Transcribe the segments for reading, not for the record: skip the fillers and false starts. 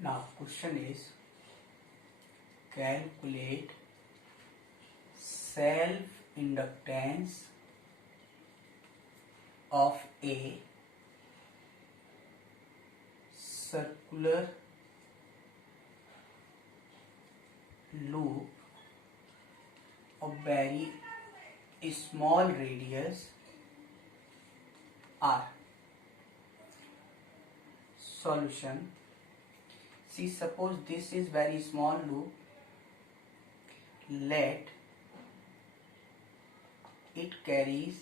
Now question is calculate self-inductance of a circular loop of very small radius r. Solution. See, suppose this is very small loop. Let it carries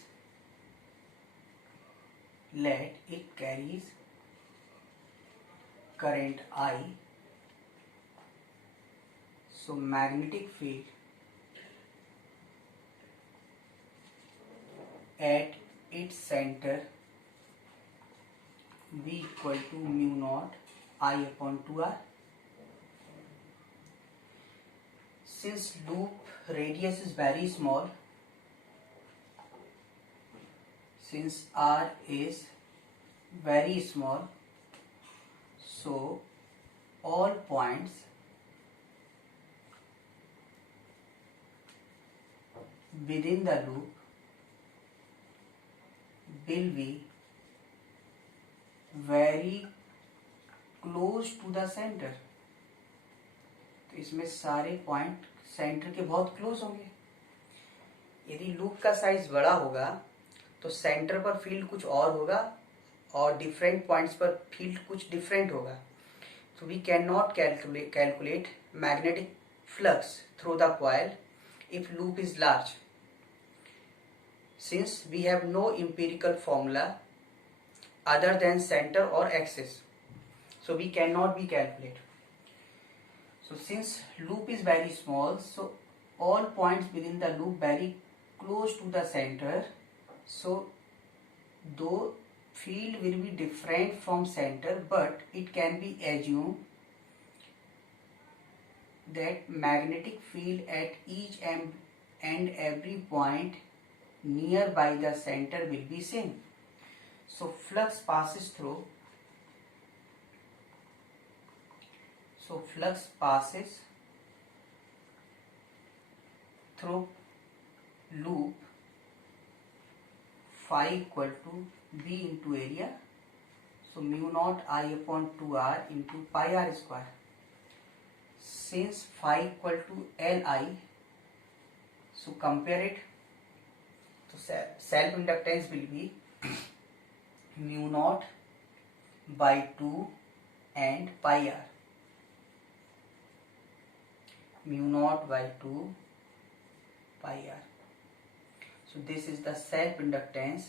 current I. So magnetic field at its center V equal to mu naught I upon 2r. Since loop radius is very small, since r is very small, so all points within the loop will be very close to the center. तो इसमें सारे point centre के बहुत क्लोज होंगे. यदि लूप का साइज बड़ा होगा तो सेंटर पर फील्ड कुछ और होगा और डिफरेंट पॉइंट्स पर फील्ड कुछ डिफरेंट होगा. So we cannot calculate magnetic flux through the coil if loop is large, since we have no empirical formula other than center or axis. So we cannot be calculate. So since loop is very small, so all points within the loop very close to the center. So though field will be different from center, but it can be assumed that magnetic field at each and every point nearby the center will be same. So flux passes through loop phi equal to B into area. So mu naught I upon 2r into pi r square. Since phi equal to Li, so compare it. So self inductance will be mu naught by 2 and pi r. Mu naught by 2 pi r. So this is the self inductance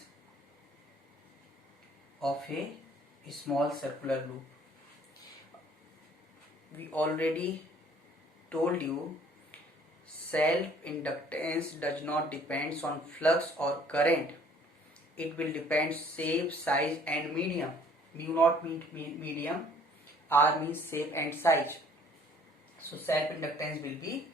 of a small circular loop. We already told you self inductance does not depend on flux or current. It will depend shape, size and medium. Mu naught means medium, r means shape and size. So self inductance will be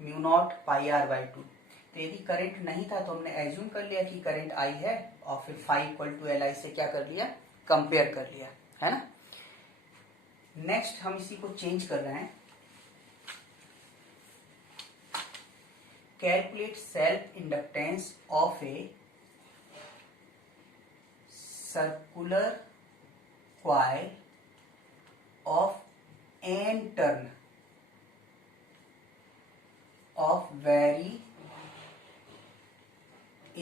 mu naught pi r by 2. तो यदि करंट नहीं था तो हमने एज्यूम कर लिया कि current I है और फिर phi equal to L I से क्या कर लिया, कंपेयर कर लिया, है ना. नेक्स्ट हम इसी को चेंज कर रहे हैं. Calculate self inductance of a circular coil of n turn of very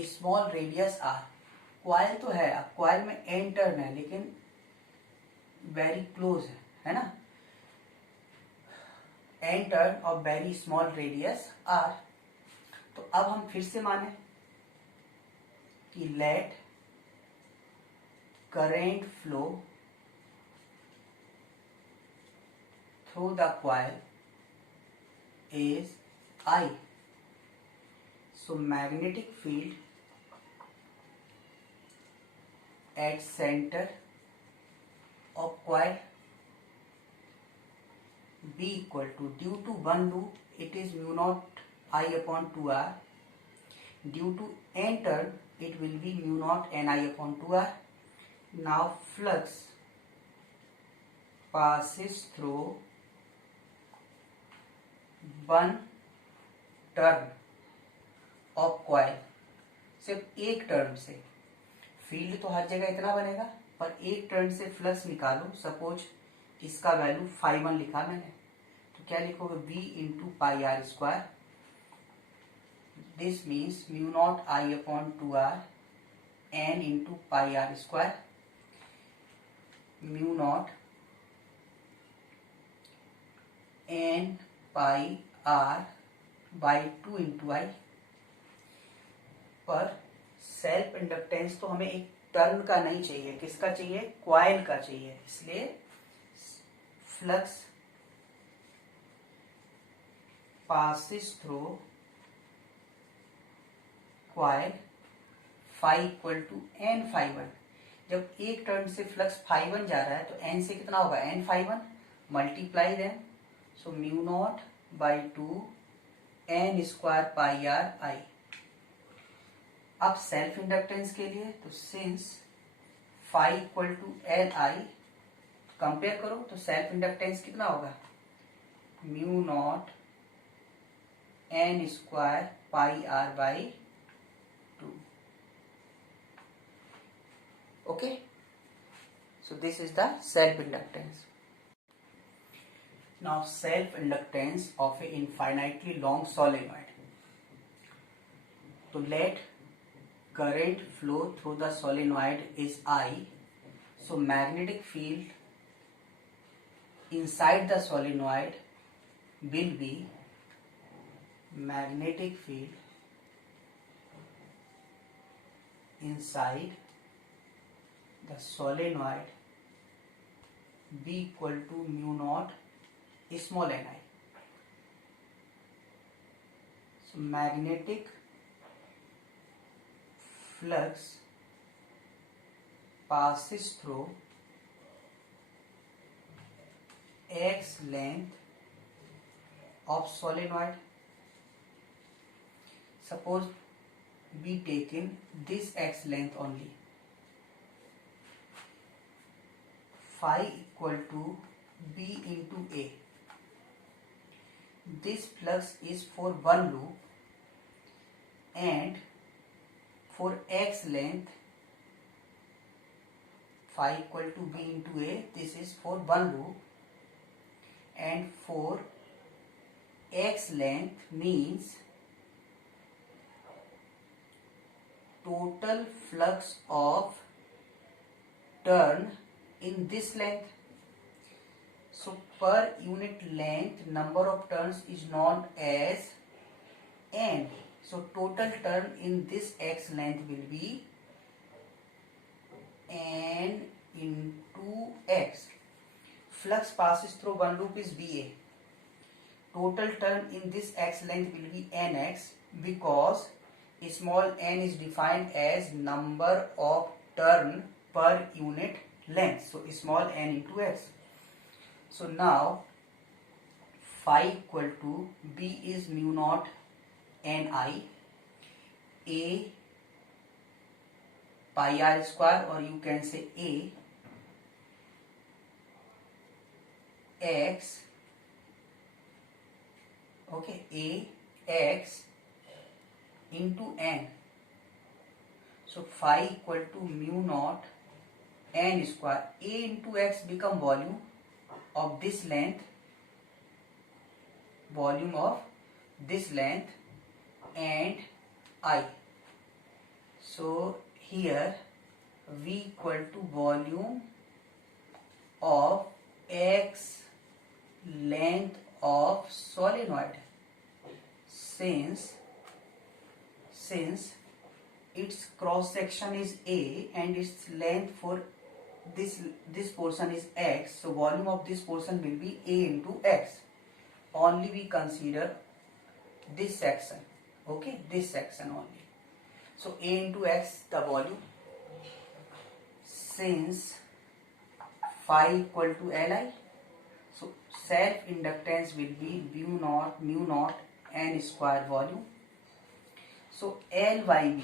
small radius R. Coil तो है, अब कॉइल में n टर्न है लेकिन वेरी क्लोज है ना. n turn of very small radius R. तो अब हम फिर से माने कि let current flow through the coil is I. So magnetic field at center of coil B equal to, due to one loop it is mu naught I upon 2r. Due to n turn it will be mu naught Ni upon 2r. Now flux passes through one turn of coil. सिर्फ एक टर्न से फील्ड तो हर जगह इतना बनेगा, पर एक टर्न से फ्लक्स निकालो. सपोज इसका वैल्यू φ1 लिखा मैंने, तो क्या लिखोगे v into pi r square. This means mu naught I upon 2r n into pi r square. Mu naught n pi r by 2 into I. पर सेल्फ इंडक्टेंस तो हमें एक टर्न का नहीं चाहिए, किसका चाहिए? क्वाइल का चाहिए. इसलिए flux passes through coil phi equal to n φ1. जब एक टर्न से फ्लक्स φ1 जा रहा है तो n से कितना होगा? n φ1 multiply then, so mu naught by 2 n square pi r I. अब सेल्फ इंडक्टेंस के लिए तो since phi equal to L I compare करो तो सेल्फ इंडक्टेंस कितना होगा? Mu naught N square pi r by 2. Okay, so this is the self inductance. Now self inductance of a infinitely long solenoid. तो let current flow through the solenoid is I. So magnetic field inside the solenoid will be magnetic field inside the solenoid B equal to mu naught small ni. So magnetic flux passes through x length of solenoid. Suppose we taken this x length only. Phi equal to b into a. This flux is for one loop and for x length phi equal to b into a, this is for one loop, and for x length means total flux of turn in this length. So per unit length number of turns is known as n. So total turn in this x length will be n into x. Flux passes through one loop is BA. Total turn in this x length will be nx because small n is defined as number of turn per unit length. So small n into x. So now phi equal to B is mu naught ni, a pi r square, or you can say a x, okay, a x into n. So phi equal to mu naught n square. A into x become volume of this length, volume of this length, and I. So here V equal to volume of x length of solenoid. Since its cross section is A and its length for this portion is x, so volume of this portion will be A into x. Only we consider this section. Okay, this section only. So A into x the volume. Since phi equal to Li, so self inductance will be mu naught n square volume. So L by B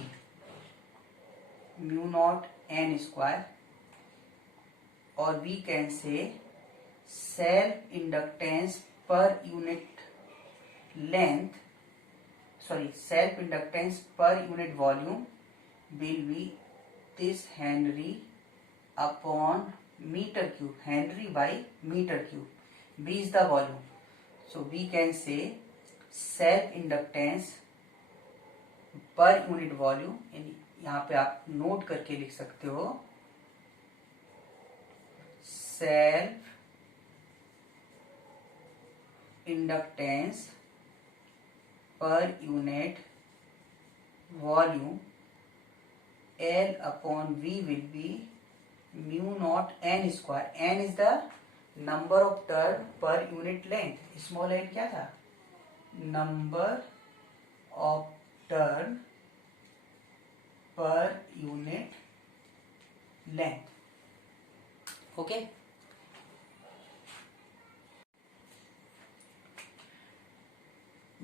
mu naught n square, or we can say self inductance per unit length, self inductance per unit volume will be this Henry upon meter cube, Henry by meter cube. B is the volume. So we can say self inductance per unit volume, यहाँ पे आप नोट करके लिख सकते हो self inductance per unit volume L upon V will be mu naught n square. N is the number of turn per unit length. Small n क्या था? Number of turn per unit length. Okay.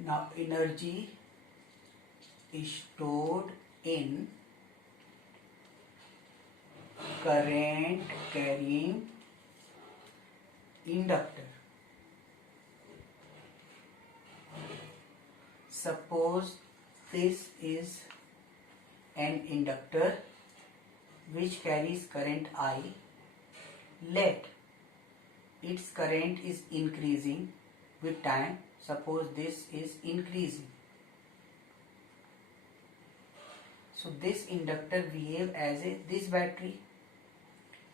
Now energy is stored in current carrying inductor. Suppose this is an inductor which carries current I. Let its current is increasing with time. Suppose this is increasing. So this inductor behave as this battery,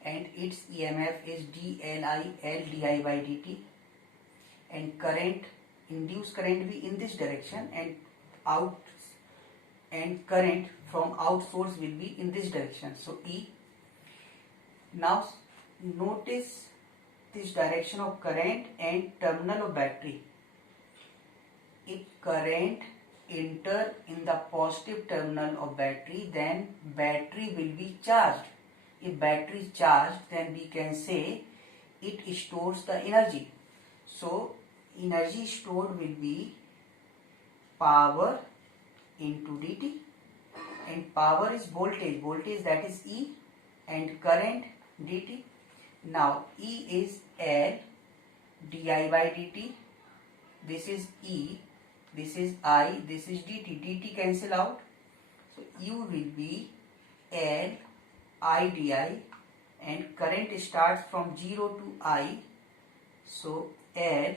and its EMF is dLi L di by dt, and current, induced current be in this direction, and current from out source will be in this direction. So E. Now notice this direction of current and terminal of battery. If current enter in the positive terminal of battery, then battery will be charged. If battery is charged, then we can say it stores the energy. So energy stored will be power into dt, and power is voltage that is E, and current dt. Now E is L di by dt, this is E, this is I, this is dt cancel out. So U will be L I di, and current starts from 0 to I. So L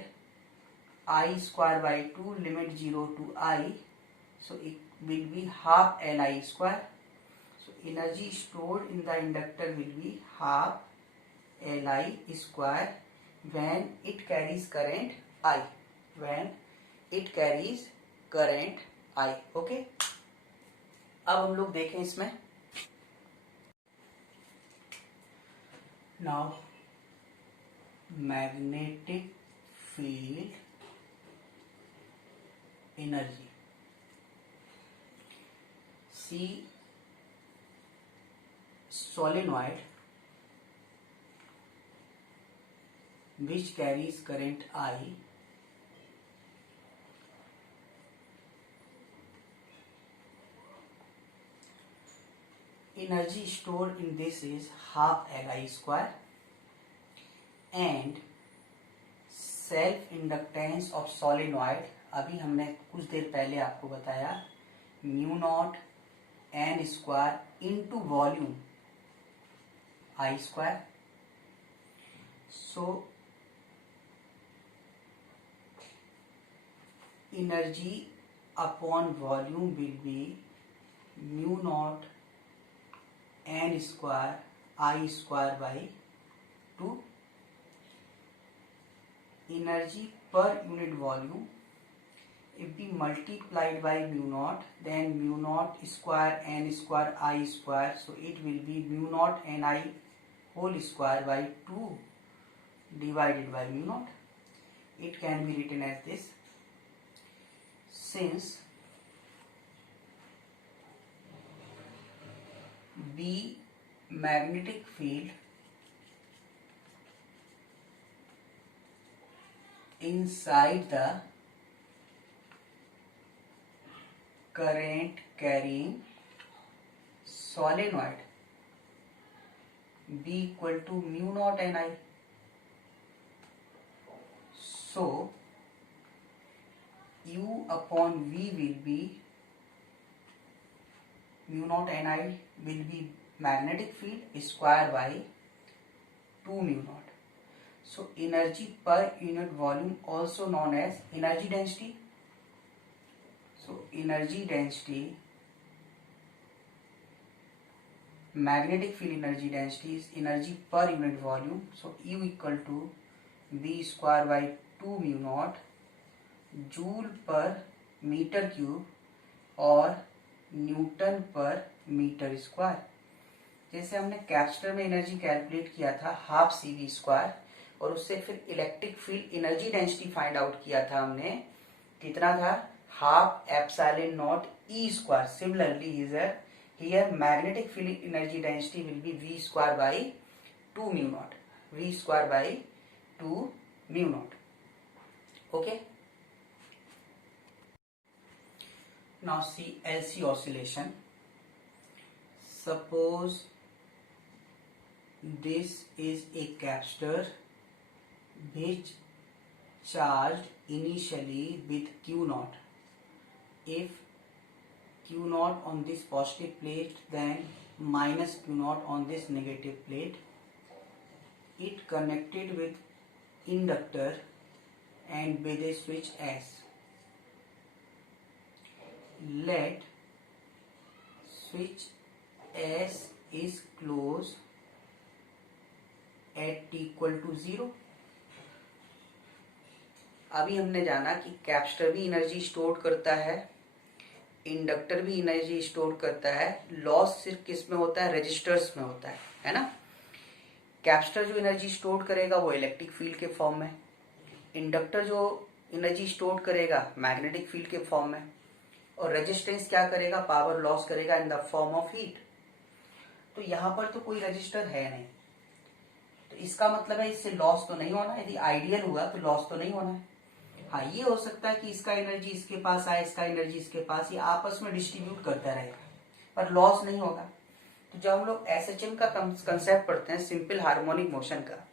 I square by 2 limit 0 to I. So it will be half Li square. So energy stored in the inductor will be half Li square when it carries current I. When it carries current I. Okay. अब हम लोग देखें इसमें. Now magnetic field energy. See solenoid which carries current I. Energy stored in this is half Li square, and self inductance of solenoid अभी हमने कुछ देर पहले आपको बताया mu naught N square into volume I स्क्वायर. So energy upon volume will be mu naught n square I square by 2. Energy per unit volume, if we multiplied by mu naught, then mu naught square n square I square, so it will be mu naught ni whole square by 2 divided by mu naught. It can be written as this. Since B magnetic field inside the current carrying solenoid B equal to mu naught Ni. So U upon V will be mu naught Ni will be magnetic field square by 2 mu naught. So energy per unit volume also known as energy density. So energy density, magnetic field energy density is energy per unit volume. So U equal to V square by 2 mu naught joule per metre cube और newton per metre square. जैसे हमने कैपेसिटर में energy calculate किया था half C we square, और उससे फिर electric field energy density find out किया था हमने, कितना था, half epsilon naught E square. Similarly here magnetic field energy density will be B square by 2 mu naught, B square by 2 mu naught. Okay, now see LC oscillation. Suppose this is a capacitor which charged initially with Q naught. If Q naught on this positive plate, then minus Q naught on this negative plate. It connected with inductor and with a switch S. Let switch S is closed at t equal to 0. अभी हमने जाना कि कैपेसिटर भी energy store करता है, इंडक्टर भी energy store करता है, लॉस सिर्फ किस में होता है, रेजिस्टर्स में होता है ना। कैपेसिटर जो एनर्जी स्टोर करेगा वो इलेक्ट्रिक फील्ड के फॉर्म में, इंडक्टर जो एनर्जी स्टोर करेगा मैग्नेटिक फील्ड के फॉर्म में, और रेजिस्टेंस क्या करेगा, पावर लॉस करेगा in the form of heat. तो यहां पर तो कोई रजिस्टर है नहीं, तो इसका मतलब है इससे लॉस तो नहीं होना। यदि आइडियल हुआ तो लॉस तो नहीं होना है। हाँ, ये हो सकता है कि इसका एनर्जी इसके पास आए, इसका एनर्जी इसके पास, ये आपस में डिस्ट्रीब्यूट करता रहेगा, पर लॉस नहीं होगा। तो जब हम लोग SHM का कंसेप्ट पढ़ते हैं, सिंपल हार्मोनिक मोशन का,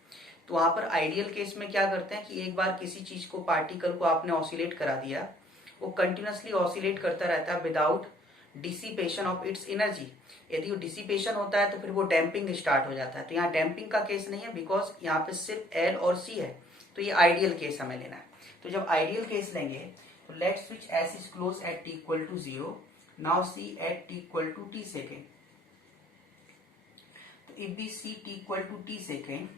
तो वहां पर आइडियल केस में क्या करते हैं कि एक बार किसी चीज को, पार्टिकल को आपने ऑसिलेट करा दिया, वो कंटिन्यूसली ऑसिलेट करता रहता है without dissipation of its energy. यदि वो डिसिपेशन होता है तो फिर वो डैम्पिंग स्टार्ट हो जाता है। तो यहाँ डैम्पिंग का केस नहीं है, बिकॉज यहाँ पे सिर्फ L और C है, तो ये आइडियल केस हमें लेना है। तो जब आइडियल केस लेंगे तो let switch S is close at t equal to 0, now C at t equal to t second. तो if we see t equal to t second,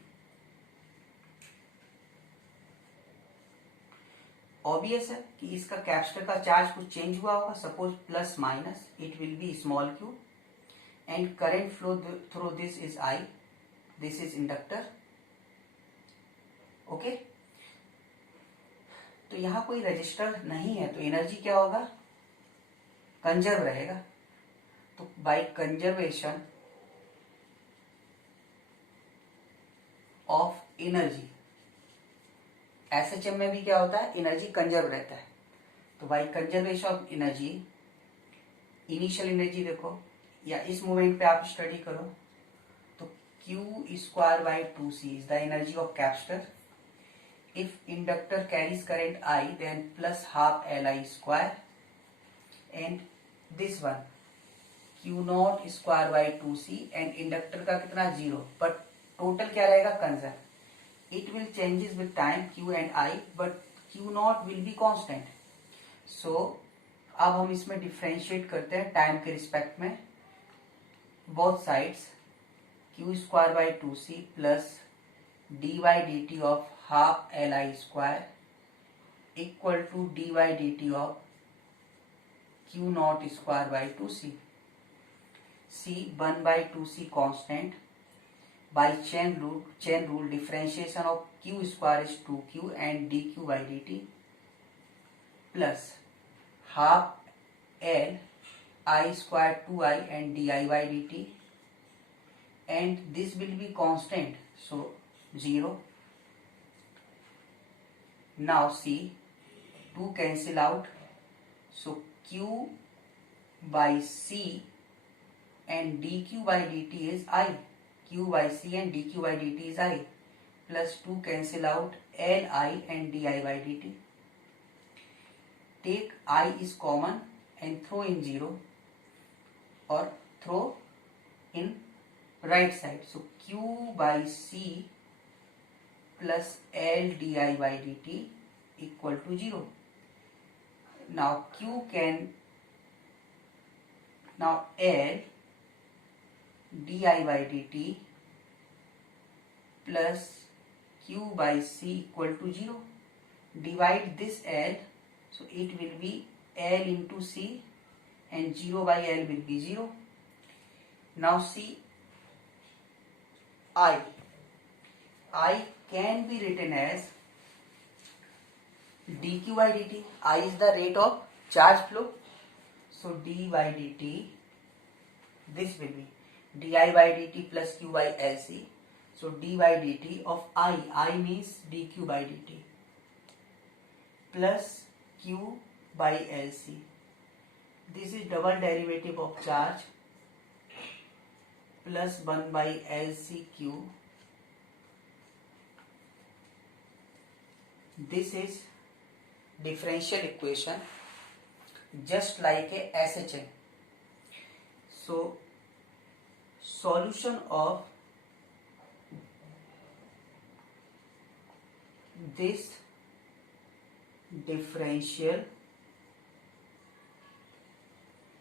obvious है कि इसका कैपेसिटर का चार्ज कुछ चेंज हुआ होगा, suppose plus minus, it will B small q, and current flow through this is I, this is inductor. Okay, तो यहां कोई रजिस्टर नहीं है, तो एनर्जी क्या होगा, कंजर्व रहेगा। तो by conservation of energy, SHM में भी क्या होता है, एनर्जी कंजर्व रहता है। तो by conservation of energy, initial energy देखो, या इस मोमेंट पे आप स्टडी करो, तो Q square by 2C is the energy of capacitor. If inductor carries current I, then plus half Li square, and this one Q naught square by 2C, and inductor का कितना, 0, but total क्या रहेगा, conserve. It will changes with time Q and I, but Q naught will be constant. So अब हम इसमें डिफ्रेंशिएट करते हैं टाइम के रिस्पेक्ट में, both sides Q square by 2C plus d by D t of half Li square equal to d by D t of Q naught square by 2C। C 1 by 2C constant. By chain rule, differentiation of Q square is 2Q and dQ by dt plus half L I square 2I and di by dt, and this will be constant, so 0. Now see, 2 cancel out, so Q by C and dQ by dt is I. Q by C and dQ by dt is I. plus 2 cancel out Li and di by dt. Take I is common and throw in 0 or throw in right side. So Q by C plus L di by dt equal to 0. Now L di by dt plus Q by C equal to 0. Divide this L, so it will be L into C and 0 by L will be 0. Now see I can be written as dq by dt. I is the rate of charge flow. So d by dt, this will be di by dt plus q by lc. So d by dt of I means dq by dt plus q by lc. This is double derivative of charge plus 1 by lcq. This is differential equation just like a SHM. So solution of this differential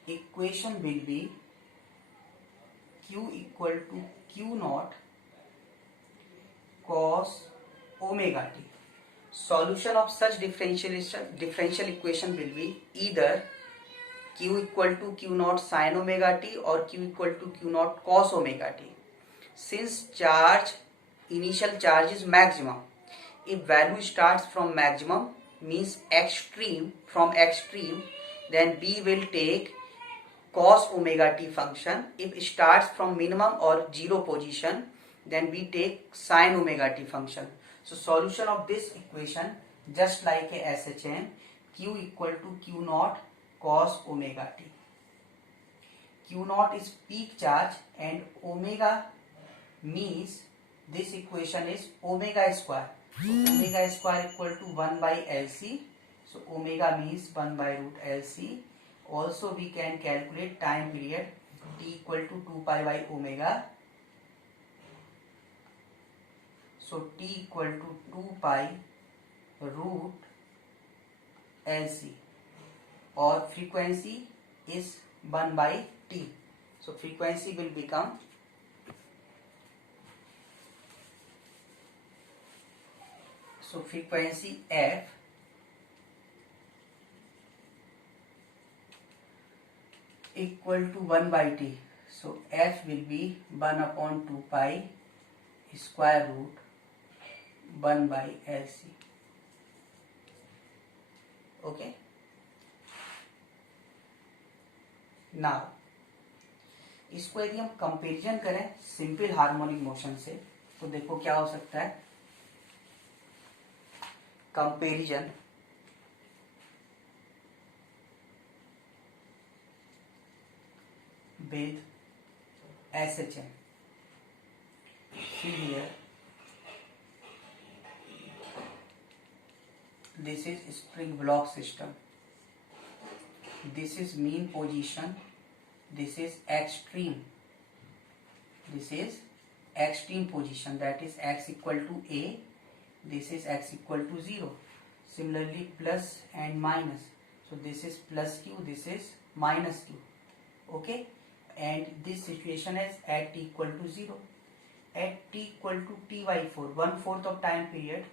equation will be Q equal to Q naught cos omega t. Solution of such differential equation will be either Q equal to Q naught sin omega t or Q equal to Q naught cos omega t. Since initial charge is maximum, if value starts from maximum means from extreme, then we will take cos omega t function. If it starts from minimum or 0 position, then we take sin omega t function. So solution of this equation just like a SHM, Q equal to Q naught cos omega t. Q naught is peak charge and omega means this equation is omega square. So omega square equal to 1 by LC. So omega means 1 by root LC. Also we can calculate time period t equal to 2 pi by omega. So t equal to 2 pi root LC, or frequency is 1 by t. So frequency will become frequency f equal to 1 by t. So f will be 1 upon 2 pi square root 1 by LC. Okay. Now इसको यदि हम कंपेरिजन करें simple harmonic motion से, तो देखो क्या हो सकता है. Comparison with SHM. See here, this is spring block system. This is mean position. This is extreme. This is extreme position, that is x equal to a. This is x equal to 0. Similarly plus and minus. So this is plus q. This is minus q. Okay. And this situation is at t equal to 0. At t equal to t by 4, 1/4 of time period,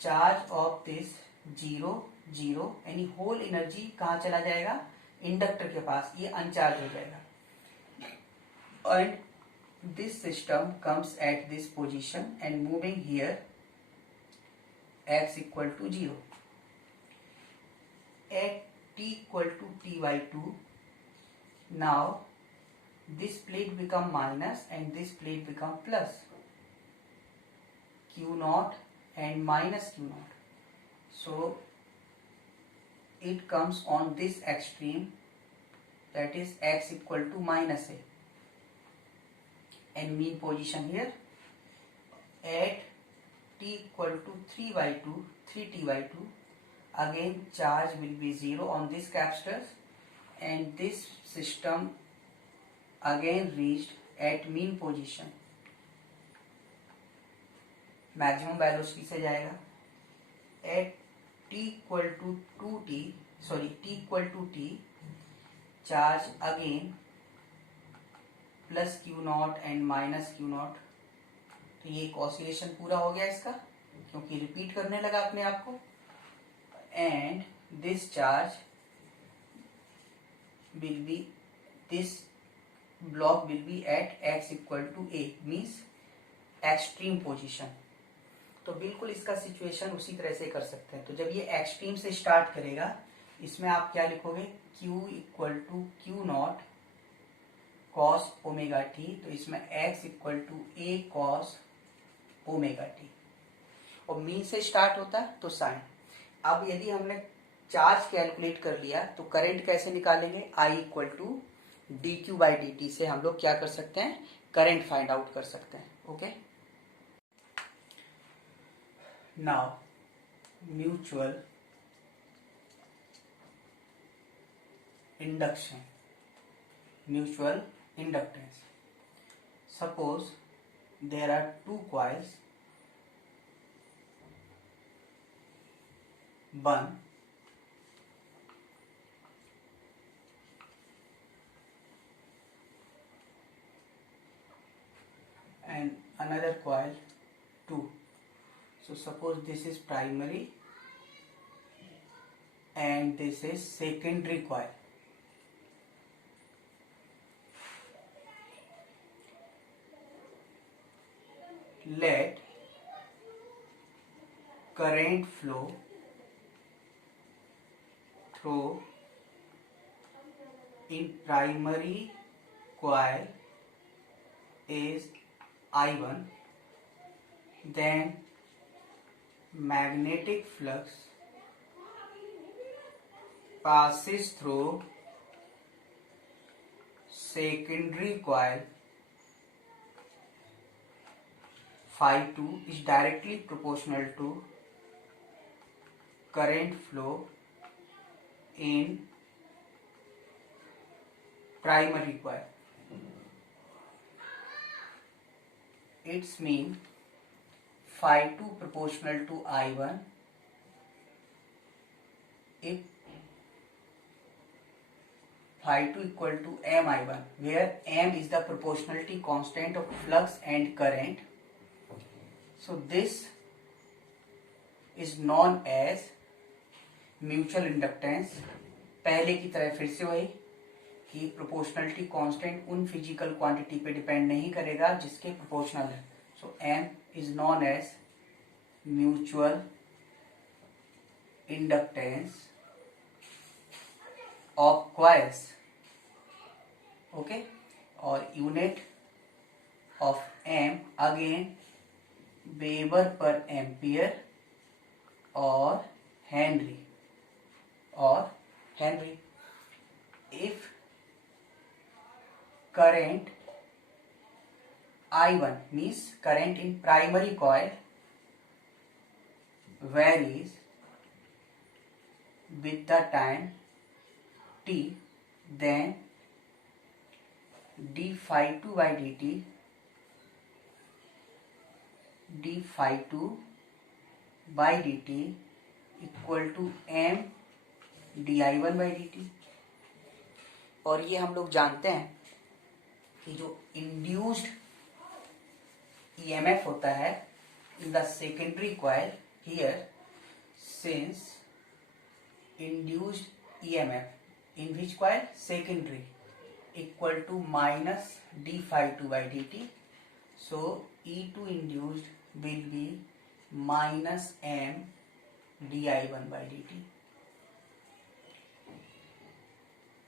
charge of this 0 0 यानी whole energy कहाँ चला जाएगा, इंडक्टर के पास, ये अनचार्ज हो जाएगा. And this system comes at this position and moving here x equal to 0. At t equal to t by 2, now this plate become minus and this plate become plus, q naught and minus q naught. So it comes on this extreme, that is x equal to minus a, and mean position here at equal to 3t/2. Again charge will be 0 on this capacitors, and this system again reached at mean position. Maximum velocity से जाएगा at t equal to 2t, charge again plus Q0 and minus Q0. तो ये एक ऑसिलेशन पूरा हो गया इसका, क्योंकि रिपीट करने लगा अपने आप को. And this charge will be, this block will be at x equal to a, means extreme position. तो बिल्कुल इसका सिचुएशन उसी तरह से कर सकते हैं. तो जब ये एक्सट्रीम से स्टार्ट करेगा, इसमें आप क्या लिखोगे, Q equal to Q0 cos omega t. तो इसमें x equal to a cos omega t. और मीन से स्टार्ट होता है तो साइन. अब यदि हमने चार्ज कैलकुलेट कर लिया तो करंट कैसे निकालेंगे, I इक्वल टू dq/dt से हम लोग क्या कर सकते हैं, करंट फाइंड आउट कर सकते हैं. Okay, now mutual induction, mutual inductance. Suppose there are two coils, one and another coil 2. So suppose this is primary and this is secondary coil. Let current flow through in primary coil is I1, then magnetic flux passes through secondary coil. Phi2 is directly proportional to current flow in primary coil. Its mean Phi2 proportional to I1 if Phi2 equal to MI1, where M is the proportionality constant of flux and current. So this is known as mutual inductance. पहले की तरह फिर से वही कि proportionality constant उन physical quantity पे depend नहीं करेगा जिसके प्रोपोर्शनल है. So M is known as mutual inductance of coils. Okay, और unit of M again weber per ampere और henry. If current I1 means current in primary coil varies with the time t, then d phi2 by dt equal to m di1 by dt. और ये हम लोग जानते हैं कि जो induced EMF होता है in the secondary coil, here since induced EMF in which coil, secondary, equal to minus d phi2 by dt. So E2 induced will be minus m di1 by dt.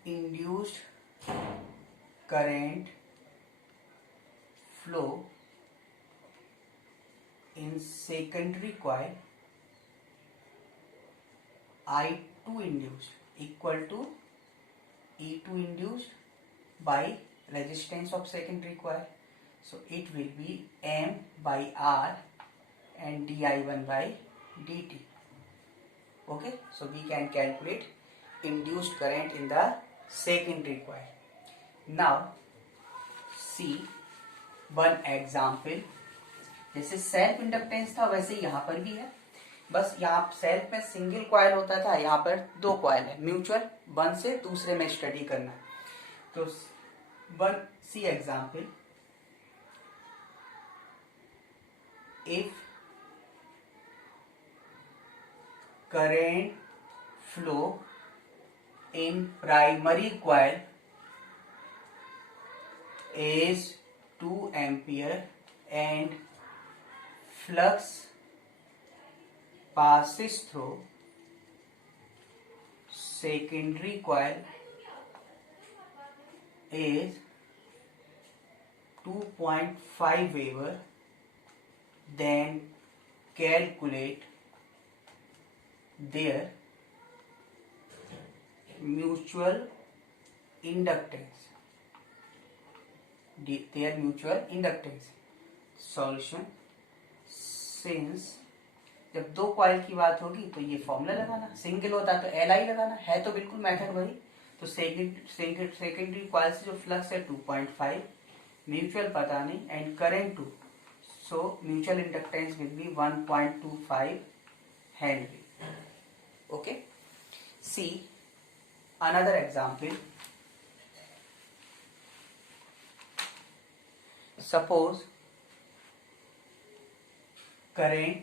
Induced current flow in secondary coil I2 induced equal to E2 induced by resistance of secondary coil. So it will be M by R, and and di1 by dt. Okay, so we can calculate induced current in the secondary coil. Now see one example. जैसे self inductance था वैसे यहाँ पर भी है, बस यहाँ सेल्फ में सिंगल कॉइल होता था, यहाँ पर दो कॉइल है म्यूचुअल, वन से दूसरे में स्टडी करना है. तो one see example, if current flow in primary coil is 2 ampere and flux passes through secondary coil is 2.5 Weber, then calculate their mutual inductance. Solution, since जब दो कॉइल की बात होगी तो ये फॉर्मूला लगाना, सिंगल होता तो LI लगाना है, तो बिल्कुल मेथड वही. तो सेकेंडरी कॉइल से जो फ्लक्स है 2.5, म्यूचुअल पता नहीं, and current 2, so mutual inductance will be 1.25 Henry. Okay, see another example. Suppose current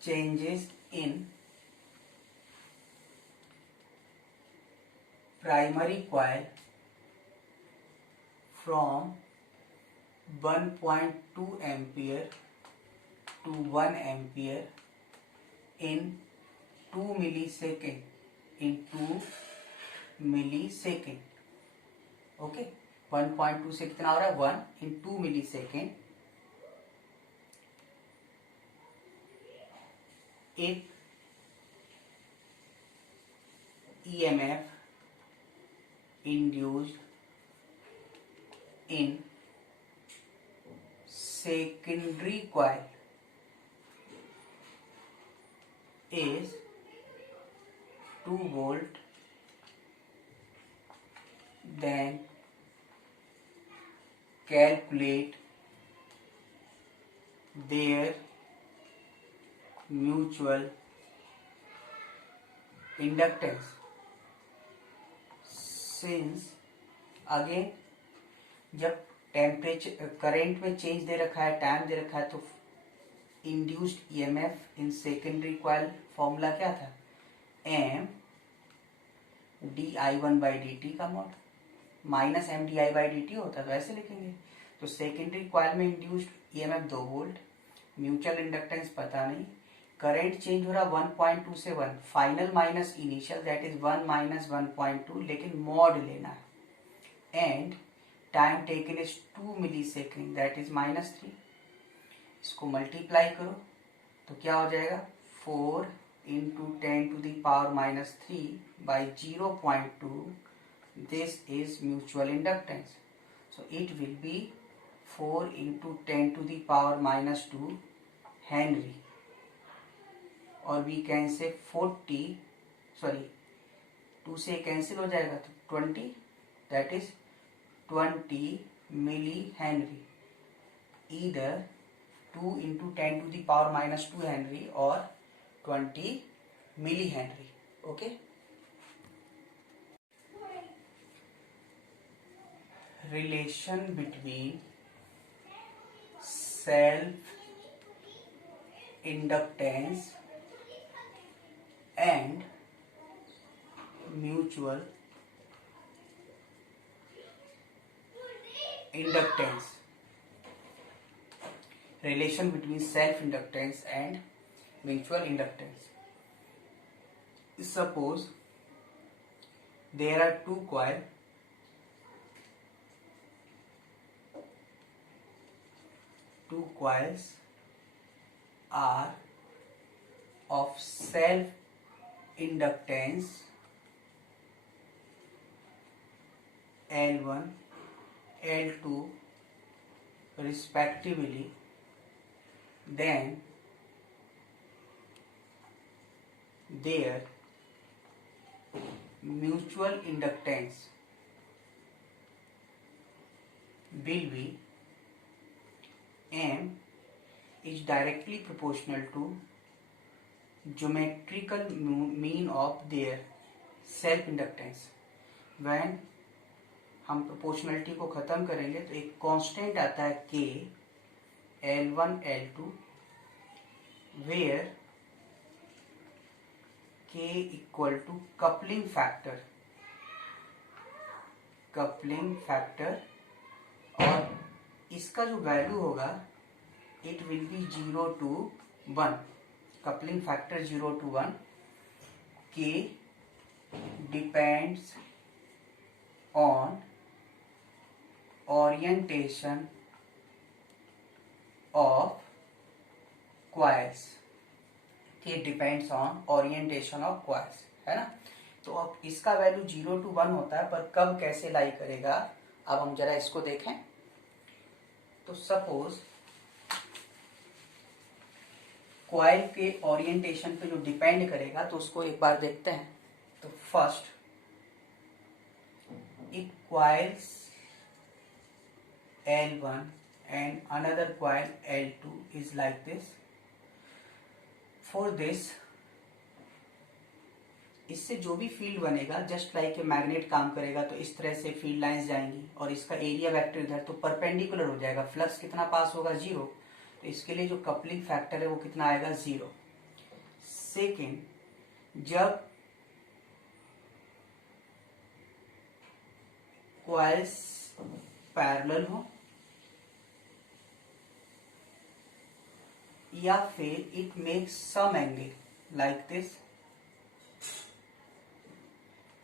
changes in primary coil from 1.2 ampere to 1 ampere in 2 millisecond. Okay, 1.2 से कितना हो रहा है 1 in 2 millisecond. If EMF induced in secondary coil is 2 volt, then calculate their mutual inductance. Since again जब temperature current में change दे रखा है, टाइम दे रखा है, तो induced EMF in secondary coil formula क्या था, M D I one by D T का mod minus M D I by D T होता, तो ऐसे लिखेंगे. तो सेकेंडरी कॉइल में induced EMF 2 volt, mutual inductance पता नहीं, करंट चेंज हो रहा 1.2 से 1, final minus initial that is 1 माइनस 1.2, लेकिन मॉड लेना है, and time taken is 2 millisecond that is -3. इसको मल्टीप्लाई करो तो क्या हो जाएगा 4 into 10 to the power minus 3 by 0.2. This is mutual inductance. So it will be 4 into 10 to the power minus 2 Henry. Or we can say 2 से कैंसिल हो जाएगा तो 20, that is 20 milli Henry. Either 2 into 10 to the power minus 2 Henry or 20 milli Henry. Okay. Relation between self inductance and mutual inductance. Relation between self inductance and mutual inductance. Suppose there are two coils. Two coils are of self inductance L1, L2 respectively, then their mutual inductance will be M is directly proportional to geometrical mean of their self inductance. When हम प्रोपोर्शनलिटी को खत्म करेंगे तो एक कांस्टेंट आता है K L1 L2 where K equal to coupling factor और इसका जो वैल्यू होगा it will be 0 to 1. Coupling factor 0 to 1. K depends on orientation of coils. K depends on orientation of coils, है ना. तो अब इसका वैल्यू 0 to 1 होता है, पर कब कैसे लाई करेगा अब हम जरा इसको देखें. तो सपोज कॉइल के ओरिएंटेशन पे जो डिपेंड करेगा तो उसको एक बार देखते हैं. तो first, if coils L1 and another coil L2 is like this. For this, इससे जो भी फील्ड बनेगा जस्ट लाइक ए मैग्नेट काम करेगा. तो इस तरह से फील्ड लाइंस जाएंगी और इसका एरिया वेक्टर इधर तो परपेंडिकुलर हो जाएगा. फ्लक्स कितना पास होगा 0. तो इसके लिए जो कपलिंग फैक्टर है वो कितना आएगा 0. सेकेंड, जब कॉइल्स पैरेलल हो या फिर it makes some angle like this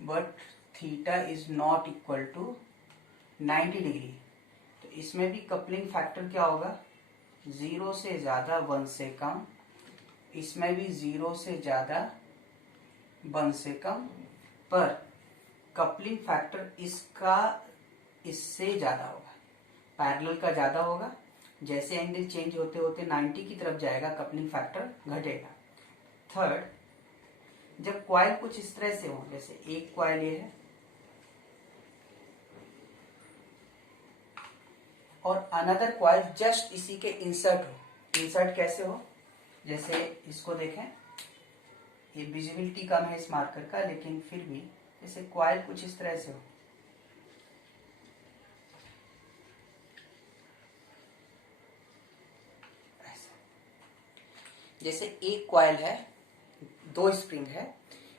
but theta is not equal to 90 degree. तो इसमें भी कपलिंग फैक्टर क्या होगा 0 से ज्यादा 1 से कम. इसमें भी 0 से ज्यादा 1 से कम, पर कपलिंग फैक्टर इसका इससे ज्यादा होगा. पैरेलल का ज्यादा होगा. जैसे एंगल चेंज होते होते 90 की तरफ जाएगा कपलिंग फैक्टर घटेगा. थर्ड, जब कॉइल कुछ इस तरह से हो, जैसे एक कॉइल ये है और अनदर कॉइल जस्ट इसी के इंसर्ट हो. इंसर्ट कैसे हो, जैसे इसको देखें, ये विजिबिलिटी कम है इस मार्कर का, लेकिन फिर भी जैसे कॉइल कुछ इस तरह से हो, जैसे एक कॉइल है, 2 स्प्रिंग है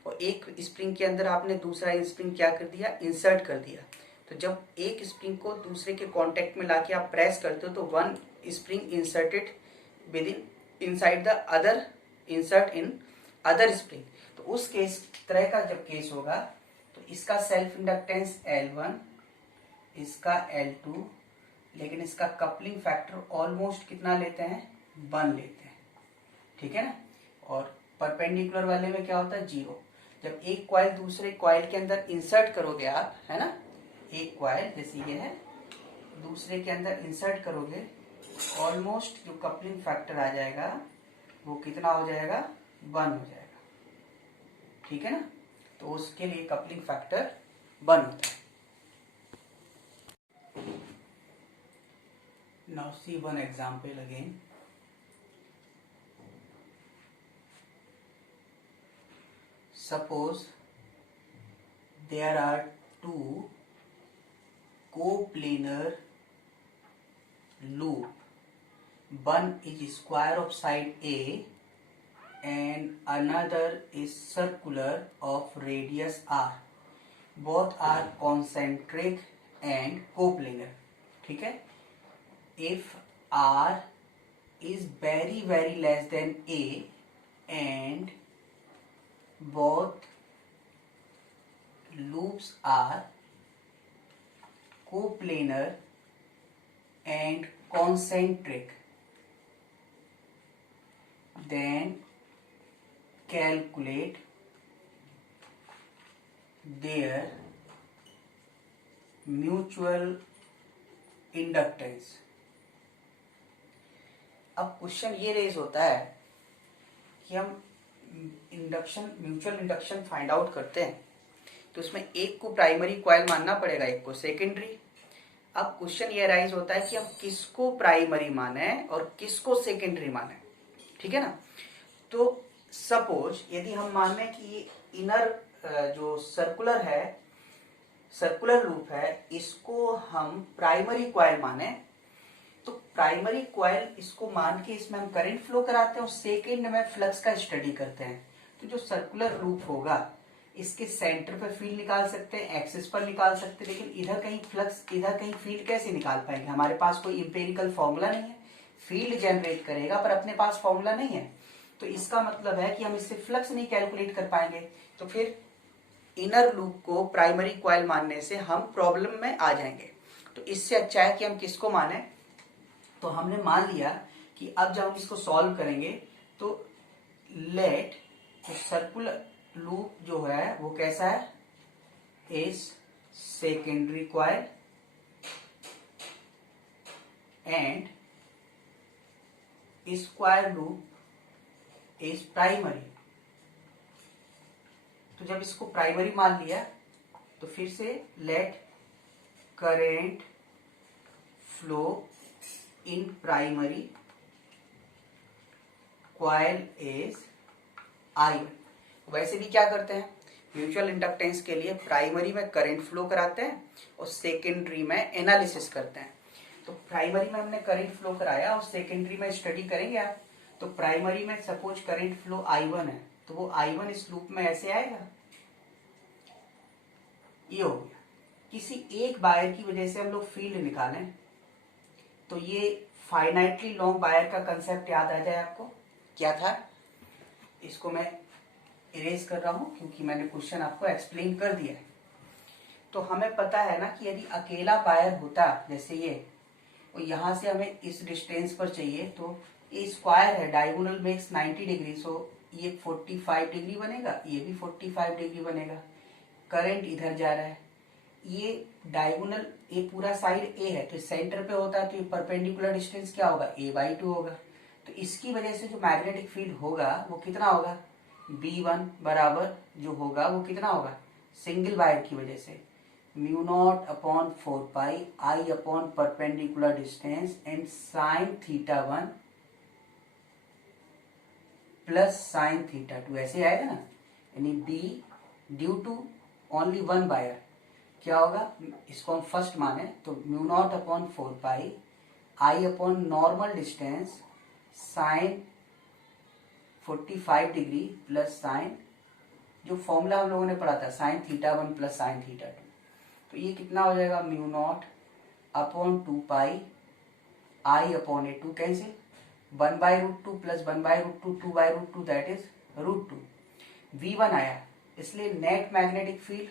और एक स्प्रिंग के अंदर आपने दूसरा स्प्रिंग क्या कर दिया, इंसर्ट कर दिया. तो जब एक स्प्रिंग को दूसरे के कांटेक्ट में लाके आप प्रेस करते हो तो one spring inserted with in inside the other insert in other spring. तो उस केस तरह का जब केस होगा तो इसका सेल्फ इंडक्टेंस L1, इसका L2, लेकिन इसका कपलिंग फैक्टर ऑलमोस्ट कितना लेते हैं 1 लेते हैं. ठीक है ना. और परपेंडिकुलर वाले में क्या होता है 0. जब एक कॉइल दूसरे कॉइल के अंदर इंसर्ट करोगे आप, है ना, एक कॉइल जैसे ये है दूसरे के अंदर इंसर्ट करोगे, ऑलमोस्ट जो कपलिंग फैक्टर आ जाएगा वो कितना हो जाएगा 1 हो जाएगा. ठीक है ना. तो उसके लिए कपलिंग फैक्टर 1 होता है. Now see one example again. Suppose there are 2 coplanar loop. One is square of side A and another is circular of radius R. Both are concentric and coplanar. ठीक है. If R is very very less than A and both loops are coplanar and concentric, then calculate their mutual inductance. अब क्वेश्चन ये रेज होता है कि हम mutual induction find out करते हैं, तो उसमें एक को प्राइमरी कॉइल मानना पड़ेगा, एक को सेकेंडरी। अब क्वेश्चन ये राइज होता है कि हम किसको प्राइमरी माने और किसको सेकेंडरी माने, ठीक है ना। तो सपोज यदि हम मान लें कि ये इनर जो सर्कुलर लूप है, इसको हम प्राइमरी कॉइल माने, तो प्राइमरी कॉइल इसको मान के इसमें हम करंट फ्लो कराते हैं और सेकेंड में फ्लक्स का स्टडी करते हैं। तो जो सर्कुलर लूप होगा इसके सेंटर पर फील्ड निकाल सकते हैं, एक्सिस पर निकाल सकते हैं, लेकिन इधर कहीं फ्लक्स, इधर कहीं फील्ड कैसे निकाल पाएंगे? हमारे पास कोई इंपेरिकल फॉर्मूला नहीं है, फील्ड जनरेट करेगा पर अपने पास फॉर्मूला नहीं है, तो इसका मतलब है कि हम इससे फ्लक्स नहीं कैलकुलेट कर पाएंगे। तो फिर इनर लूप को प्राइमरी कॉइल मानने से हम प्रॉब्लम में आ जाएंगे। तो इससे अच्छा है कि हम किसको माने। तो हमने मान लिया कि अब जब हम इसको सॉल्व करेंगे तो लेट सर्कुलर लूप जो है वो कैसा है, is secondary coil and square loop is primary. तो जब इसको प्राइमरी मान लिया तो फिर से let current flow in primary coil is I1। वैसे भी क्या करते हैं, म्यूचुअल इंडक्टेंस के लिए प्राइमरी में करंट फ्लो कराते हैं और सेकेंडरी में एनालिसिस करते हैं। तो प्राइमरी में हमने करंट फ्लो कराया और सेकेंडरी में स्टडी करेंगे आप। तो प्राइमरी में सपोज करंट फ्लो I1 है, तो वो I1 इस लूप में ऐसे आएगा, ये हो गया। किसी एक वायर की वजह से हम लोग फील्ड निकालें तो ये फाइनाइटली लॉन्ग वायर का कंसेप्ट याद आ जाए आपको, क्या था? इसको मैं इरेज कर रहा हूं क्योंकि मैंने क्वेश्चन आपको एक्सप्लेन कर दिया है। तो हमें पता है ना कि यदि अकेला वायर होता जैसे ये, और यहां से हमें इस डिस्टेंस पर चाहिए, तो ये स्क्वायर है, डायगोनल मेक्स 90 डिग्री, सो ये 45 डिग्री बनेगा, ये भी 45 डिग्री बनेगा। करंट इधर जा रहा है, ये डायगोनल, ये पूरा साइड ए है, तो सेंटर पे होता है तो ये परपेंडिकुलर डिस्टेंस क्या होगा, a/2 होगा। तो इसकी वजह से जो मैग्नेटिक फील्ड होगा वो कितना होगा, B1 बराबर जो होगा वो कितना होगा, सिंगल वायर की वजह से μ0/4 I upon perpendicular distance and sine θ1 plus sine θ2, ऐसे आएगा ना। यानी B due to only one wire क्या होगा, इसको हम फर्स्ट माने तो μ0/4 I upon normal distance sine 45 degree plus sine, जो फॉर्मूला हम लोगों ने पढ़ा था साइन θ1 प्लस साइन θ2, तो ये कितना हो जाएगा, μ0/2 I upon a2 cancel, 1/√2 plus 1/√2 2/√2 that is √2। V1 आया, इसलिए net magnetic field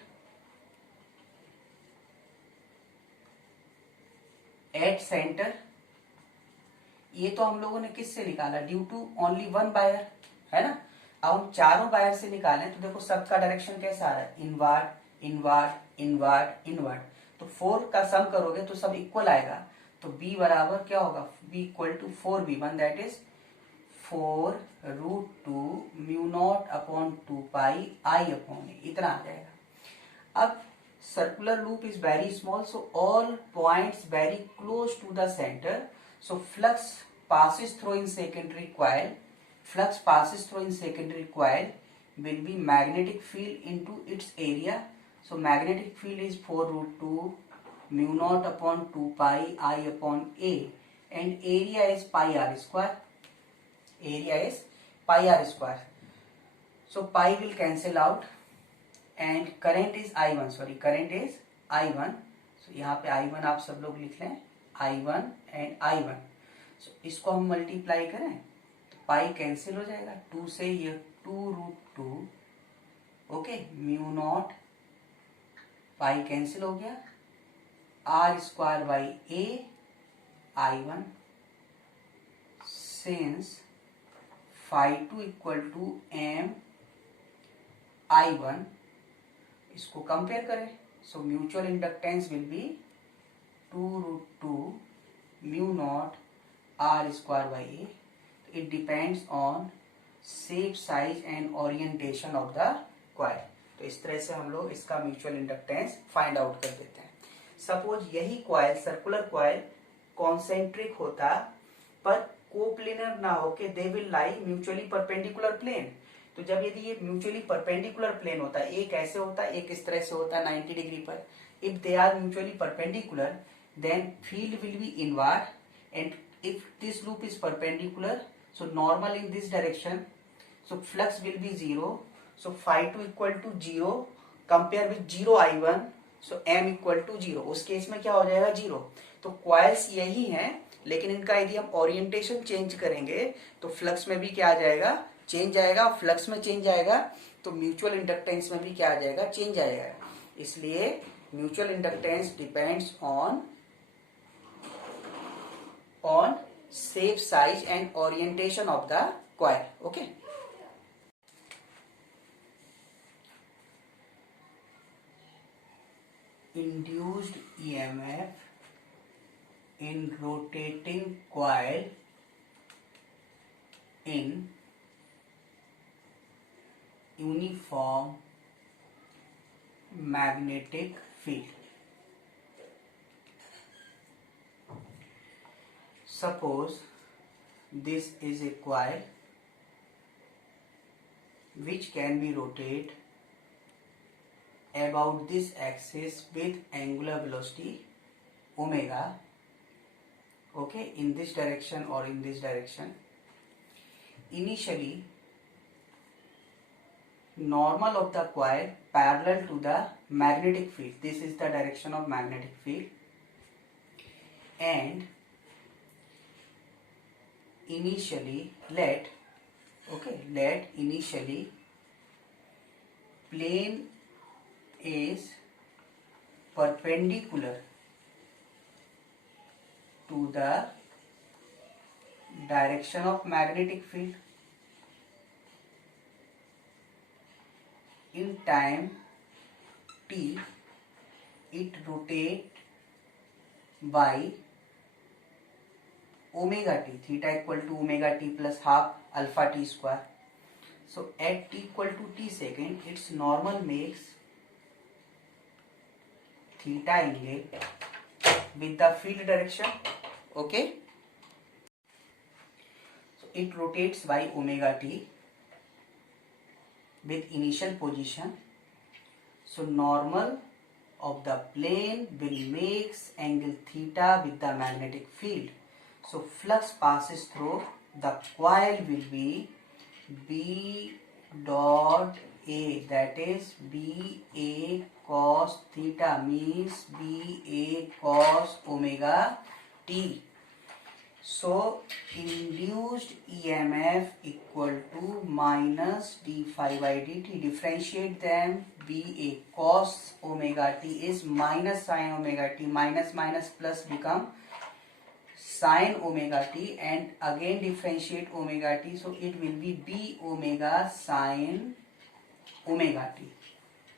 at centre, ये तो हम लोगों ने किससे निकाला, due to only one wire, है ना। अब हम चारों वायर से निकालें तो देखो सबका डायरेक्शन कैसा आ रहा है, इनवर्ड इनवर्ड इनवर्ड इनवर्ड। तो 4 का सम करोगे तो सब इक्वल आएगा, तो B बराबर क्या होगा, B equal to 4V1 that is 4√2 μ0/2 I upon a, इतना आ जाएगा। अब circular loop is very small, so all points very close to the center, so flux passes through in secondary coil, flux passes through in secondary coil will be magnetic field into its area, so magnetic field is 4√2 μ0/2 I upon a, and area is pi r square, area is pi r square, so pi will cancel out and current is I1, current is I1, so यहाँ पे I1 आप सब लोग लिख लें, I1 and I1, so इसको हम मल्टीप्लाई करें तो पाई कैंसिल हो जाएगा, 2 से ये 2√2, ओके, μ0 पाई कैंसिल हो गया, r² I1 since phi2 equal to m I1, इसको कंपेयर करें, so mutual inductance will be 2√2 μ0 r square by a. It depends on shape, size and orientation of the coil. तो इस तरह से हम लोग इसका म्यूचुअल इंडक्टेंस फाइंड आउट कर देते हैं. सपोज यही कॉइल, सर्कुलर कॉइल कॉन्सेंट्रिक होता पर कोप्लेनर ना होके they will lie mutually perpendicular plane. तो जब यदि ये म्यूचुअली परपेंडिकुलर प्लेन होता है, एक ऐसे होता है एक इस तरह से होता है 90 डिग्री पर, if they are mutually perpendicular then field will be inward, and if this loop is perpendicular, so normal in this direction, so flux will be 0, so phi 2 equal to 0 compare with 0 I1, so m equal to 0. उस केस में क्या हो जाएगा 0. तो कॉइल्स यही हैं, लेकिन इनका यदि हम ओरिएंटेशन चेंज करेंगे तो फ्लक्स में भी क्या आ जाएगा, चेंज आएगा. फ्लक्स में चेंज आएगा तो म्यूचुअल इंडक्टेंस में भी क्या आ जाएगा, चेंज आएगा. इसलिए mutual inductance depends on shape, size and orientation of the coil. Okay. Induced EMF in rotating coil in uniform magnetic field. Suppose this is a coil which can be rotated about this axis with angular velocity omega, okay, in this direction or in this direction. Initially, normal of the coil parallel to the magnetic field. This is the direction of magnetic field, and initially let initially plane is perpendicular to the direction of magnetic field. In time t, it rotates by omega t, theta equal to omega t plus half alpha t square. So at t equal to t second, its normal makes theta angle with the field direction. Okay. So it rotates by omega t with initial position. So normal of the plane will makes angle theta with the magnetic field. So flux passes through the coil will be B dot A, that is B A cos theta, means B A cos omega t. So induced EMF equal to minus d phi by dt. Differentiate them. B A cos omega t is minus sin omega t. Minus minus plus become sin omega t, and again differentiate omega t, so it will be b omega sin omega t.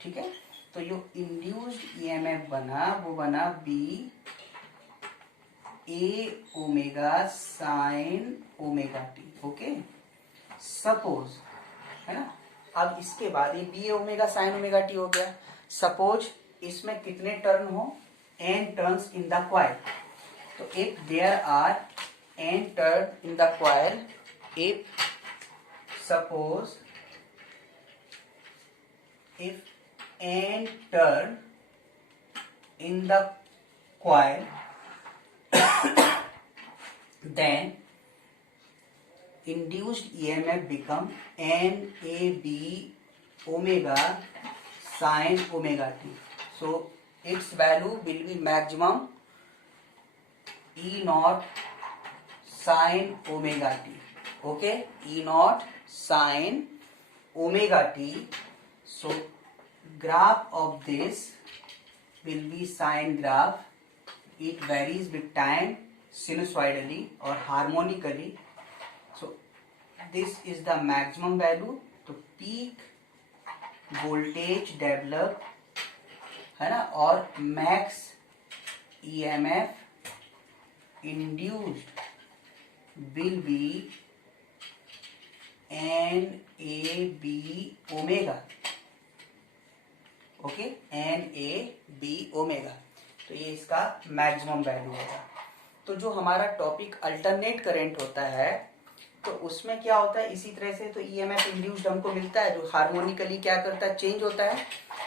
ठीक है. तो जो induced EMF बना वो बना b a omega sine omega t. Okay. Suppose है ना, अब इसके बाद ये B omega sine omega t हो गया. सपोज इसमें कितने टर्न हो, n turns in the coil. So if there are n turns in the coil, if suppose if n turn in the coil, then induced EMF become NAB omega sin omega t. So its value will be maximum E naught sin omega t. Okay, E naught sin omega t. So graph of this will be sine graph. It varies with time sinusoidally or harmonically. So this is the maximum value. तो peak voltage develop है ना, और max EMF induced will be NAB omega. Okay, NAB omega. तो ये इसका maximum value होगा. तो जो हमारा टॉपिक अल्टरनेट करंट होता है तो उसमें क्या होता है, इसी तरह से तो ईएमएफ इंड्यूस्ड हमको मिलता है जो हार्मोनिकली क्या करता है, चेंज होता है.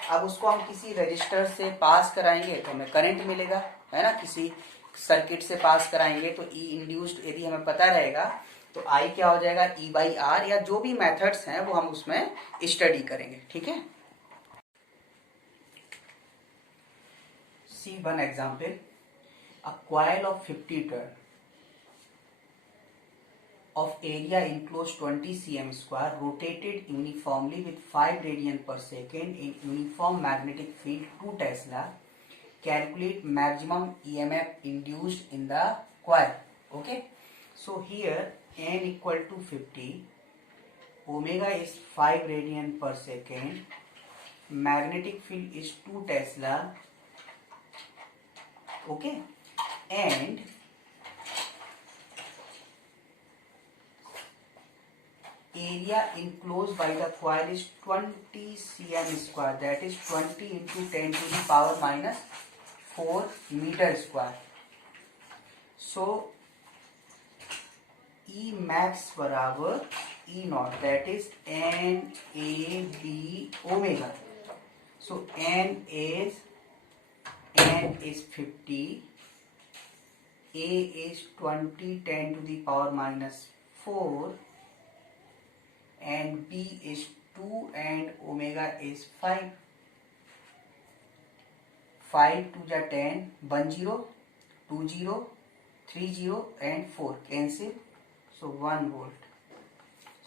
अब उसको हम किसी रजिस्टर से पास कराएंगे तो हमें करंट मिलेगा, है ना. किसी सर्किट से पास कराएंगे तो ई इंड्यूस्ड यदि हमें पता रहेगा तो आई क्या हो जाएगा, E/R, या जो भी मेथड्स हैं वो हम उसमें स्टडी करेंगे. ठीक है. See one example. A coil of 50 turn of area enclosed 20 cm square rotated uniformly with 5 radian per second in uniform magnetic field 2 Tesla. Calculate maximum EMF induced in the coil. Okay. So here n equal to 50, omega is 5 radian per second, magnetic field is 2 Tesla. Okay, and area enclosed by the coil is 20 cm square, that is 20 into 10 to the power minus 4 meter square. So E max बराबर E naught, that is NAB omega. So N is 50, A is 20 10 to the power minus 4, and B is 2 and omega is 5. 5 2 जा 10, 1 0, 2 0, 3 0 and 4 cancel, so 1 volt.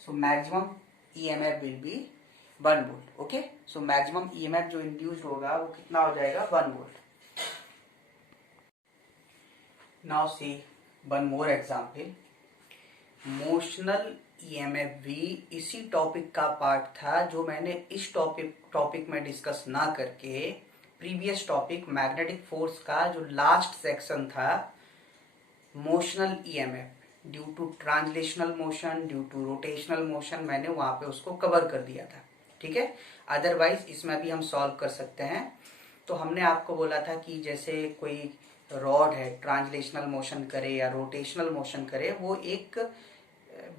So maximum EMF will be 1 volt. Okay, so maximum EMF जो induced होगा वो कितना हो जाएगा, 1 volt. Now see one more example. Motional EMF भी इसी टॉपिक का पार्ट था जो मैंने इस टॉपिक में डिस्कस ना करके प्रीवियस टॉपिक मैग्नेटिक फोर्स का जो लास्ट सेक्शन था, motional EMF due to translational motion, due to rotational motion, मैंने वहां पे उसको कवर कर दिया था. ठीक है. अदरवाइज इसमें भी हम सॉल्व कर सकते हैं. तो हमने आपको बोला था कि जैसे कोई रॉड है, ट्रांसलेशनल मोशन करे या रोटेशनल मोशन करे, वो एक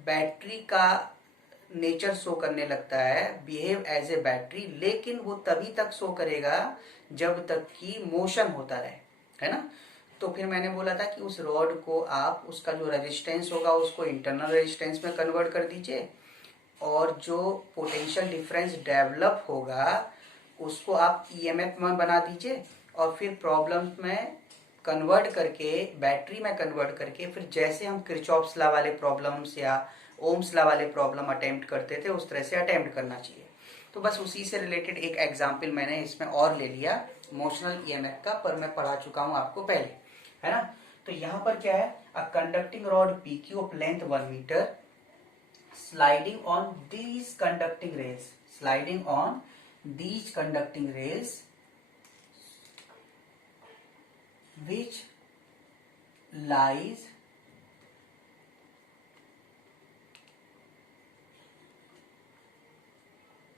बैटरी का नेचर शो करने लगता है, बिहेव एज ए बैटरी, लेकिन वो तभी तक शो करेगा जब तक कि मोशन होता रहे, है ना. तो फिर मैंने बोला था कि उस रॉड को आप उसका जो रेजिस्टेंस होगा उसको इंटरनल रेजिस्टेंस में कन्वर्ट कर दीजिए, और जो पोटेंशियल डिफरेंस डेवलप होगा उसको आप ईएमएफ में बना दीजिए, और फिर प्रॉब्लम में कन्वर्ट करके, बैटरी में कन्वर्ट करके, फिर जैसे हम किरचॉफ्स लॉ वाले प्रॉब्लम्स या ओम्स लॉ वाले प्रॉब्लम अटेम्प्ट करते थे उस तरह से अटेम्प्ट करना चाहिए. तो बस उसी से रिलेटेड एक एग्जाम्पल मैंने इसमें और ले लिया मोशनल ईएमएफ का, पर मैं पढ़ा चुका हूं आपको पहले, है ना. तो यहाँ पर क्या है, a conducting rod PQ of length 1 metre sliding on these conducting rails, sliding on these conducting rails which lies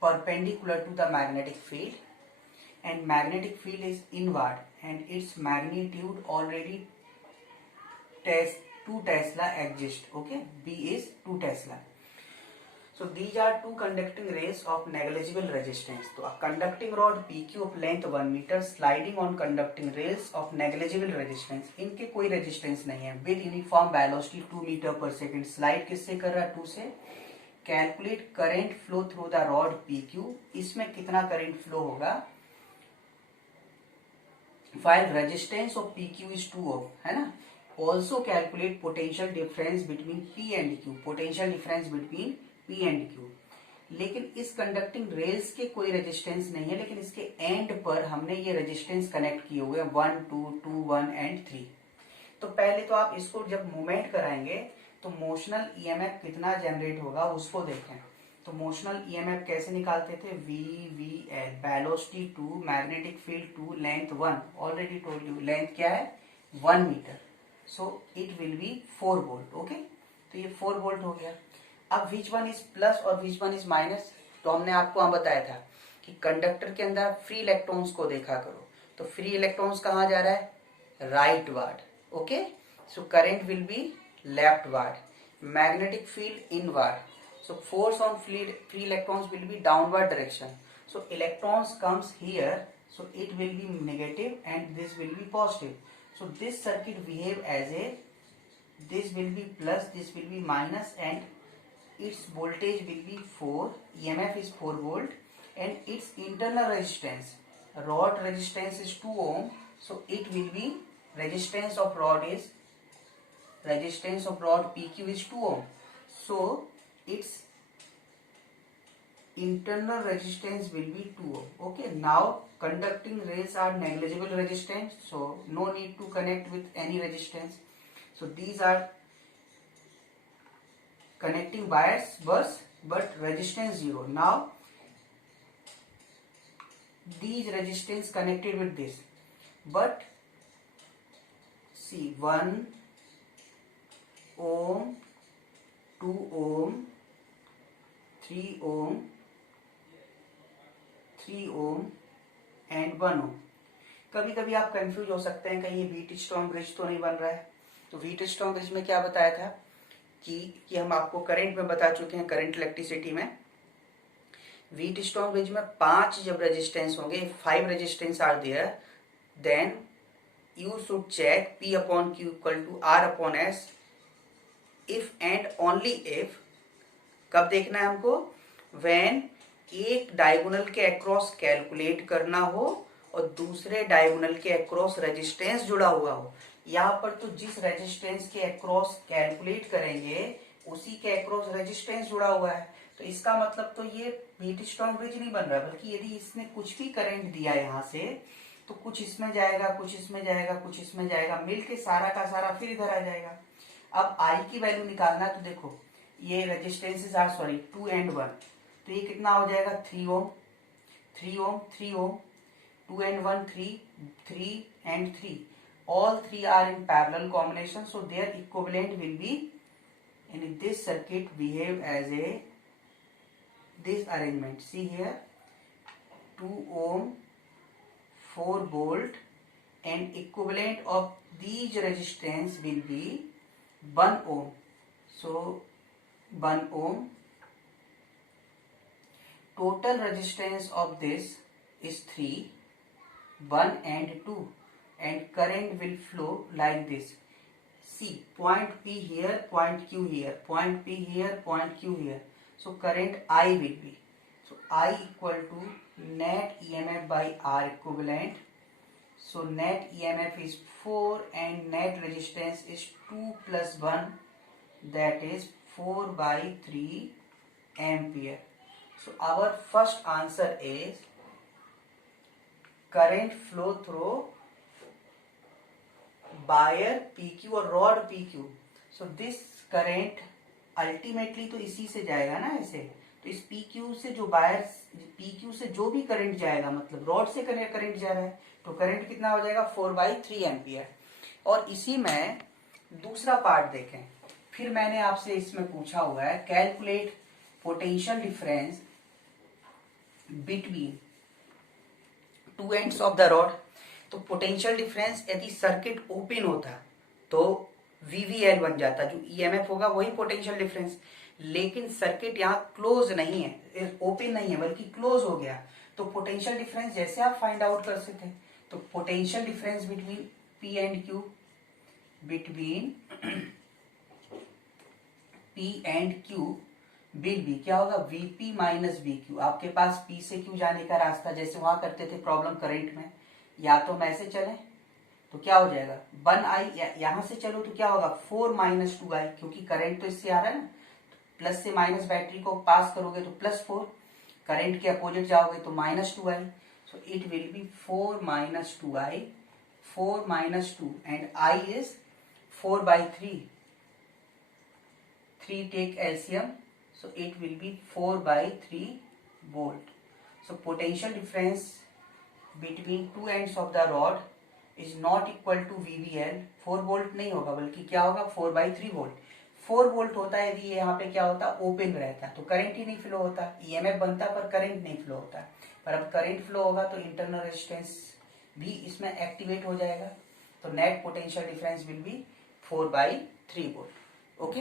perpendicular to the magnetic field, and magnetic field is inward and its magnitude already 2 Tesla exists. Okay, B is 2 Tesla. So these are two conducting rays of negligible resistance. So a conducting rod PQ of length 1 meter sliding on conducting rails of negligible resistance. इनके कोई resistance नहीं है. With uniform velocity 2 meter per second. Slide किससे कर रहा है, 2 से. Calculate current flow through the rod PQ. इसमें कितना current flow होगा? While resistance of PQ is 2 ohm, है ना. Also calculate potential difference between P and Q. Potential difference between P and Q. लेकिन इस कंडक्टिंग रेल्स के कोई रेजिस्टेंस नहीं है, लेकिन इसके एंड पर हमने ये रेजिस्टेंस कनेक्ट किए हुए 1 2 2 1 एंड 3. तो पहले तो आप इसको जब मूवमेंट कराएंगे तो मोशनल ईएमएफ कितना जनरेट होगा उसको देखें. तो मोशनल ईएमएफ कैसे निकालते थे, VVL, velocity 2, magnetic field 2, length 1. Already told you length क्या है, 1 metre. So it will be 4 volt. Okay, तो ये 4 वोल्ट हो गया। अब विच वन इज प्लस और विच वन इज माइनस, तो हमने आपको वहां बताया था कि कंडक्टर के अंदर फ्री इलेक्ट्रॉन्स को देखा करो, तो फ्री इलेक्ट्रॉन्स कहाँ जा रहा है, right ward, okay. So current will be left ward, magnetic field inward, so force on free electrons will be downward direction, so electrons comes here, so it will be negative and this will be positive, so this circuit behave as a, this will be plus, this will be minus, and its voltage will be 4, EMF is 4 volt, and its internal resistance, rod resistance is 2 ohm, so it will be, resistance of rod is, resistance of rod PQ is 2 ohm, so its internal resistance will be 2 ohm, okay. Now conducting rays are negligible resistance, so no need to connect with any resistance, so these are connecting wires but resistance 0. Now these resistance connected with this, but see 1 ohm, 2 ohm, 3 ohm, 3 ohm and 1 ohm. कभी कभी आप कंफ्यूज हो सकते हैं कहीं ये Wheatstone bridge तो नहीं बन रहा है, तो व्हीटस्टोन ब्रिज में क्या बताया था कि हम आपको करंट में बता चुके हैं, करंट इलेक्ट्रिसिटी में व्हीटस्टोन ब्रिज में 5 जब रेजिस्टेंस होंगे, 5 resistance are there, then you should check P upon Q equal to R upon S, if and only if, कब देखना है हमको, व्हेन एक डायगोनल के अक्रॉस कैलकुलेट करना हो और दूसरे डायगोनल के अक्रॉस रेजिस्टेंस जुड़ा हुआ हो। यहाँ पर तो जिस रेजिस्टेंस के अक्रॉस कैलकुलेट करेंगे उसी के अक्रॉस रेजिस्टेंस जुड़ा हुआ है, तो इसका मतलब तो ये व्हीटस्टोन ब्रिज नहीं बन रहा, बल्कि यदि इसने कुछ भी करंट दिया यहाँ से तो कुछ इसमें जाएगा, कुछ इसमें जाएगा, कुछ इसमें जाएगा, मिलके सारा का सारा फिर इधर आ जाएगा। अब I की वैल्यू निकालना है, तो देखो ये रेजिस्टेंसेस आर सॉरी 2 and 1, तो ये कितना हो जाएगा 3 ओम, 3 ओम, 3 ओम, 2 and 1 3, 3 and 3, all 3 are in parallel combination, so their equivalent will be in this circuit behave as a, this arrangement, see here 2 ohm, 4 volt, and equivalent of these resistance will be 1 ohm, so 1 ohm, total resistance of this is 3, 1 and 2, and current will flow like this, see point P here, point Q here, point P here, point Q here, so current I will be, so I equal to net EMF by R equivalent, so net EMF is 4 and net resistance is 2 plus 1, that is 4 by 3 ampere. So our first answer is current flow through wire PQ और rod PQ. So this current ultimately तो इसी से जाएगा ना ऐसे, तो इस PQ से जो वायर, PQ से जो भी करंट जाएगा, मतलब रॉड से करंट जा रहा है, तो करंट कितना हो जाएगा 4/3 एम्पियर। और इसी में दूसरा पार्ट देखें, फिर मैंने आपसे इसमें पूछा हुआ है calculate potential difference between two ends of the rod. तो पोटेंशियल डिफरेंस यदि सर्किट ओपन होता तो VVL बन जाता, जो EMF होगा वही पोटेंशियल डिफरेंस, लेकिन सर्किट यहाँ क्लोज नहीं है, ओपन नहीं है बल्कि क्लोज हो गया, तो पोटेंशियल डिफरेंस जैसे आप फाइंड आउट कर सकते हैं, तो potential difference between P and Q, between P and Q will be क्या होगा, VP माइनस VQ। आपके पास P से Q जाने का रास्ता जैसे वहां करते थे प्रॉब्लम करंट में, या तो मैं ऐसे चले तो क्या हो जाएगा 1I, यहां से चलो तो क्या होगा 4 माइनस 2I, क्योंकि करंट तो इससे आ रहा है ना, प्लस से माइनस बैटरी को पास करोगे तो +4, करंट के अपोजिट जाओगे तो -2I, सो it will be 4 minus 2I, 4 माइनस 2 and I is 4/3, 3 take LCM, so it will be 4/3 volt. So potential difference between two ends of the rod is not equal to VVL, 4 volt नहीं होगा बल्कि क्या होगा 4/3 volt, 4 वोल्ट होता है यदि यहाँ पे क्या होता है ओपन रहता है तो करंट ही नहीं फ्लो होता, ईएमएफ बनता है पर करंट नहीं फ्लो होता है। पर अब करंट फ्लो होगा तो इंटरनल रेजिस्टेंस भी इसमें एक्टिवेट हो जाएगा, तो net potential difference will be 4/3 volt. Okay.